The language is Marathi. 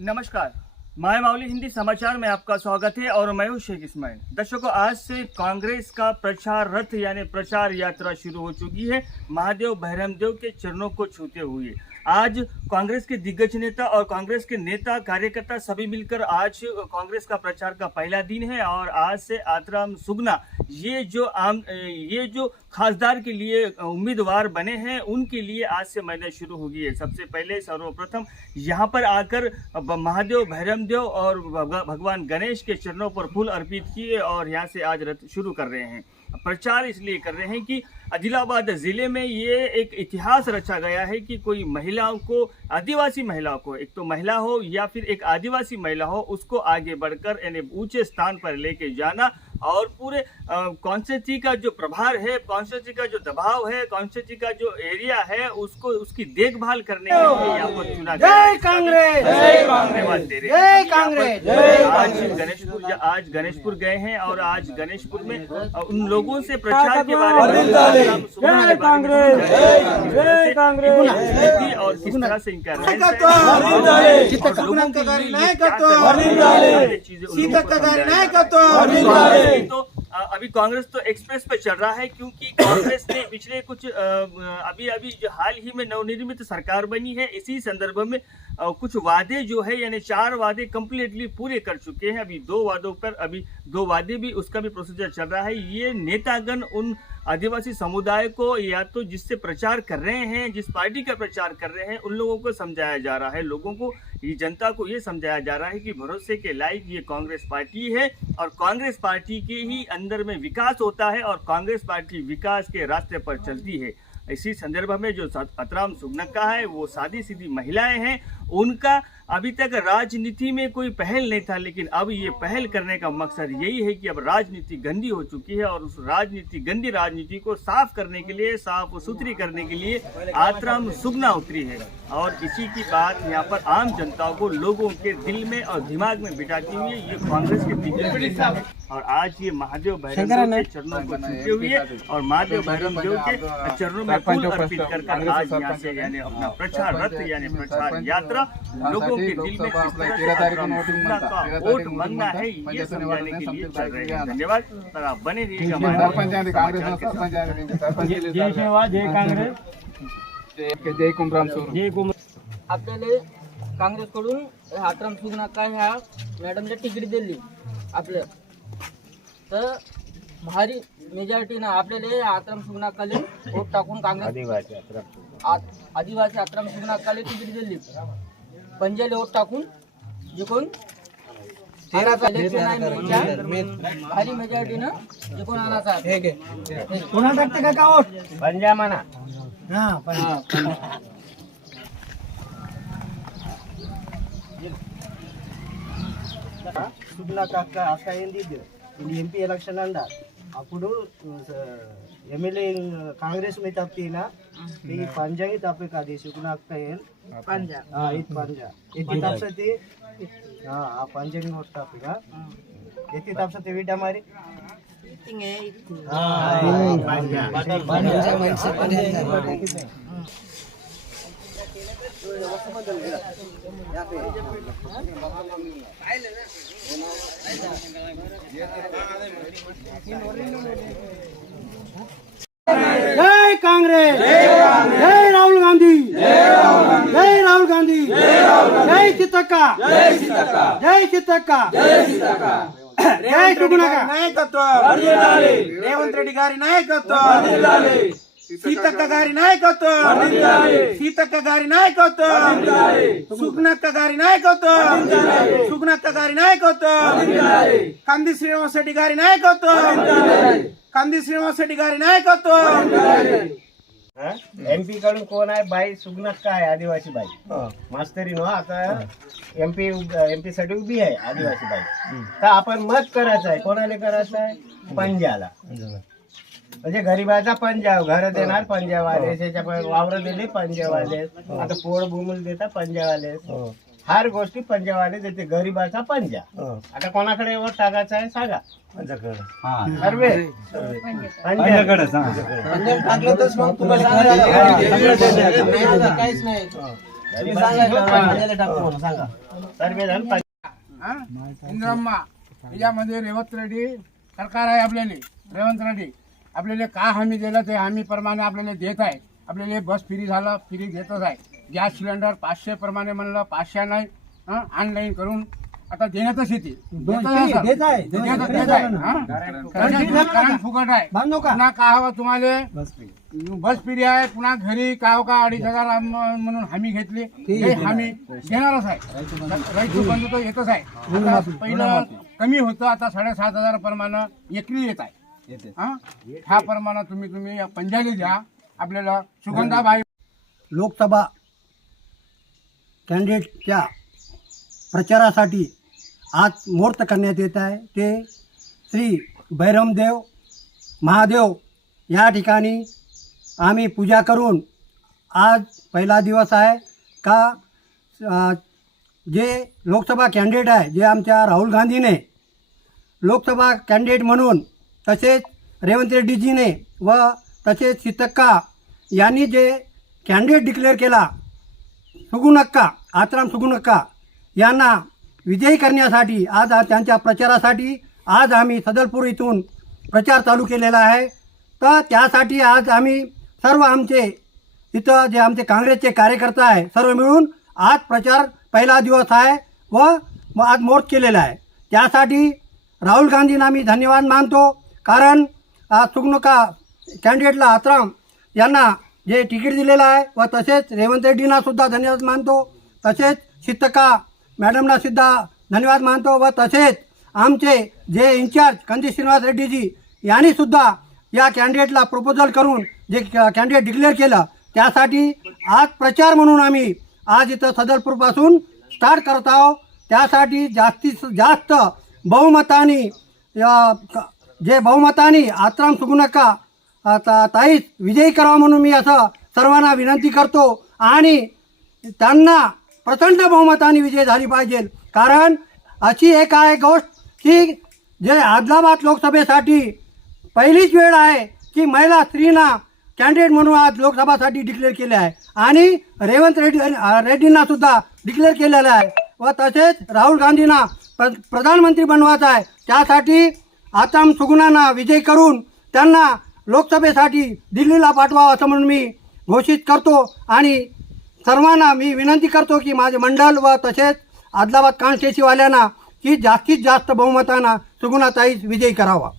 नमस्कार, माय माउली हिंदी समाचार में आपका स्वागत है और मैं हूं शेख इस्माइल। दर्शकों, आज से कांग्रेस का प्रचार रथ यानी प्रचार यात्रा शुरू हो चुकी है महादेव भैरमदेव के चरणों को छूते हुए। आज कांग्रेस के दिग्गज नेता और कांग्रेस के नेता कार्यकर्ता सभी मिलकर आज कांग्रेस का प्रचार का पहला दिन है और आज से आत्माराम सुगना ये जो खासदार के लिए उम्मीदवार बने हैं उनके लिए आज से मैदान शुरू हो गई है। सबसे पहले सर्वप्रथम यहाँ पर आकर महादेव भैरमदेव और भगवान गणेश के चरणों पर फूल अर्पित किए और यहाँ से आज रथ शुरू कर रहे हैं। प्रचार इसलिए कर रहे हैं कि आदिलाबाद जिले में ये एक इतिहास रचा गया है कि कोई महिलाओं को, आदिवासी महिलाओं को, एक तो महिला हो या फिर एक आदिवासी महिला हो, उसको आगे बढ़कर यानी ऊंचे स्थान पर लेके जाना और पूरे कॉन्स्टिट्यूंसी का जो प्रभार है, कॉन्स्टिट्यूंसी का जो दबाव है, कॉन्स्टिट्यूंसी का जो एरिया है उसको उसकी देखभाल करने के लिए यहाँ पर चुना गया। जय कांग्रेस, जय कांग्रेस। आज गणेशपुर गए हैं और आज गणेशपुर में उन लोगों से प्रचार के बारे में और किस तरह से इनका तो अभी कांग्रेस तो एक्सप्रेस पे चल रहा है क्योंकि कांग्रेस ने पिछले कुछ अभी जो हाल ही में नवनिर्मित सरकार बनी है, इसी संदर्भ में कुछ वादे जो है यानी 4 वादे कम्प्लीटली पूरे कर चुके हैं। अभी 2 वादों पर अभी 2 वादे भी उसका भी प्रोसीजर चल रहा है। ये नेतागण उन आदिवासी समुदाय को या तो जिससे प्रचार कर रहे हैं, जिस पार्टी का प्रचार कर रहे हैं, उन लोगों को समझाया जा रहा है, लोगों को, ये जनता को ये समझाया जा रहा है कि भरोसे के लायक ये कांग्रेस पार्टी है और कांग्रेस पार्टी के ही अंदर में विकास होता है और कांग्रेस पार्टी विकास के रास्ते पर चलती है। इसी संदर्भ में जो आत्माराम सुगना का है वो सादी सीधी महिलाएं हैं, उनका अभी तक राजनीति में कोई पहल नहीं था, लेकिन अब ये पहल करने का मकसद यही है कि अब राजनीति गंदी हो चुकी है और उस गंदी राजनीति को साफ करने के लिए, साफ सुथरी करने के लिए आत्माराम सुगना उतरी है और इसी की बात यहाँ पर आम जनता को, लोगों के दिल में और दिमाग में बिठाती हुई ये कांग्रेस के दिग्गज है। और आज ये महादेव भैरमदेव के चरणों को छूते हुए और महादेव भैरमदेव के चरणों में फूल अर्पित कर आज यहाँ से यानी अपना प्रचार रथ यानी प्रचार यात्रा लोगों के दिल में किस तरह से वोट मांगना है ये समझाने के लिए चल रहे हैं। धन्यवाद, पर आप बने रहिएगा। जय सेवा, जय कांग्रेस, जय कुमराम सोनू। जय कुमार। आपल्याला काँग्रेसकडून आत्माराम सुगना काय ह्या मॅडमला तिकीट दिली आपल्या, तर भारी मेजॉरिटीनं आपल्याला आत्माराम सुगनाकाले वोट टाकून काँग्रेस आदिवासी आत्माराम सुगनाकाले तिकीट दिली, पंजाले वोट टाकून जिंकून 13चा इलेक्शन आहे भारी मेजॉरिटीनं जिंकून आणायचा आहे। कोणा टाकते का वोट? पंजा म्हणा। సుగ్నా కాక అసైంది ఇది ఎంపీ ఎలక్షన్ అండ అప్పుడు ఎమ్మెల్యే కాంగ్రెస్ में तपतीना ఈ పంజాయి తప్పే కాదు సుగ్నా కాయన్ पंजा ఇది పంజా ఇది తప్పసతి ఆ పంజాని వోట్ తప్పగా ఎత్తి తప్పసతి విట మరి तिंगे जय कांग्रेस, जय राहुल गांधी, जय राहुल गांधी, जय सीतक्का, जय सीतक्का, जय सुगना నాయకత్వం రేవంత్ రెడ్డి గారి నాయకత్వం సీతక్క గారి నాయకత్వం సీతక్క గారి నాయకత్వం సుగ్నక్క గారి నాయకత్వం సుగ్నక్క గారి నాయకత్వం కంది శ్రీనివాస్ రెడ్డి గారి నాయకత్వం कंदी श्रीनिवास रेड्डी गारी नायकत्व। एमपी कडून कोण आहे? बाई सुगनक्का आहे, आदिवासी बाई मास्तरी नो आता एमपी साठी उभी आहे आदिवासी बाई। तर आपण मत करायचं आहे, कोणाला करायचं आहे? पंजाला, म्हणजे गरीबाचा पंजाब, घर देणार पंजाबवाले, त्याच्या वावर दिले पंजाबवाले, आता पोड भूमुल देता पंजाबवाले, हर गोष्टी पंजाबवाले देते, गरीबाचा पंजा। आता कोणाकडे वोट टाकायचा आहे सांगा? सर्वे पंजाकडे टाकलं तर मग तुम्हाला काहीच नाही। तुम्ही सांगा भाजपला टाकू म्हणून सांगा. सर्वजण इंद्रम्मा याच्यामध्ये रेवंत रेड्डी सरकार आहे. आपल्याला रेवंत रेड्डी आपल्याला काय हमी दिलं ते हमी प्रमाणे आपल्याला देत आहे. आपल्याला बस फ्री झालं, फ्री देतच आहे. गॅस सिलेंडर 500 प्रमाणे म्हणलं 500 नाही, ऑनलाईन करून आता देण्यातच येते. देत आहे. करंट फुकट आहे. पुन्हा काय हवं तुम्हाला बस फ्री आहे. पुन्हा घरी काय हो का 2,500 म्हणून हमी घेतली, हे हमी देणारच आहे. रैतू बंधू तर येतच आहे. आता पहिलं कमी होतं, आता 7,500 प्रमाणे एकरी येत आहे. ह्या प्रमाणे तुम्ही पंजाबी द्या. आपल्याला सुगंधाबाई लोकसभा कॅन्डिडेटच्या प्रचारासाठी आज मुहूर्त करण्यात येत आहे. ते श्री भैरमदेव महादेव या ठिकाणी आम्ही पूजा करून आज पहिला दिवस आहे का जे लोकसभा कॅन्डिडेट आहे, जे आमच्या राहुल गांधीने लोकसभा कॅन्डिडेट म्हणून, तसेच रेवंत रेड्डीजीने व तसेच सीतक्का यांनी जे कॅन्डिडेट डिक्लेअर केला, सुगुणक्का आत्राम सुगुणक्का यांना विजयी करण्यासाठी आज त्यांच्या प्रचारासाठी आज आम्ही सदलपूर इथून प्रचार चालू केलेला आहे. तर त्यासाठी आज आम्ही सर्व आमचे इथं जे आमचे काँग्रेसचे कार्यकर्ते आहे सर्व मिळून आज प्रचार पहिला दिवस आहे व आज मुहूर्त केलेला आहे. त्यासाठी राहुल गांधींना मी धन्यवाद मानतो. कारण आज सुगुणक्का कॅन्डिडेटला आत्राम यांना जे तिकीट दिलेलं आहे व तसेच रेवंत रेड्डींना सुद्धा धन्यवाद मानतो. तसेच सीतक्का मॅडमला सुद्धा धन्यवाद मानतो व तसेच आमचे जे इन्चार्ज कंदी श्रीनिवास रेड्डीजी यांनी सुद्धा या कॅन्डिडेटला प्रपोजल करून जे कॅन्डिडेट डिक्लेअर केलं त्यासाठी आज प्रचार म्हणून आम्ही आज इथं सदलपूरपासून स्टार्ट करत आहोत. त्यासाठी जास्तीत जास्त बहुमताने जे बहुमताने आत्राम सुगुणक्का ताईच विजयी करावा म्हणून मी असं सर्वांना विनंती करतो. आणि त्यांना प्रचंड बहुमताने विजय झाली पाहिजे. कारण अशी एक आहे गोष्ट की जे आदिलाबाद लोकसभेसाठी पहिलीच वेळ आहे की महिला स्त्रीना कॅन्डिडेट म्हणून आज लोकसभासाठी डिक्लेअर केले आहे आणि रेवंत रेड्डींना सुद्धा डिक्लेअर केलेलं आहे व तसेच राहुल गांधींना प्रधानमंत्री बनवायचं आहे. त्यासाठी आत्राम सुगुणांना विजय करून त्यांना लोकसभेसाठी दिल्लीला पाठवावं असं म्हणून मी घोषित करतो. आणि सर्वांना मी विनंती करतो की माझे मंडळ व तसेच आदिलाबाद कॉन्स्टिट्युन्सीवाल्यांना की जास्तीत जास्त बहुमतानं सुगुणाताईच विजयी करावा.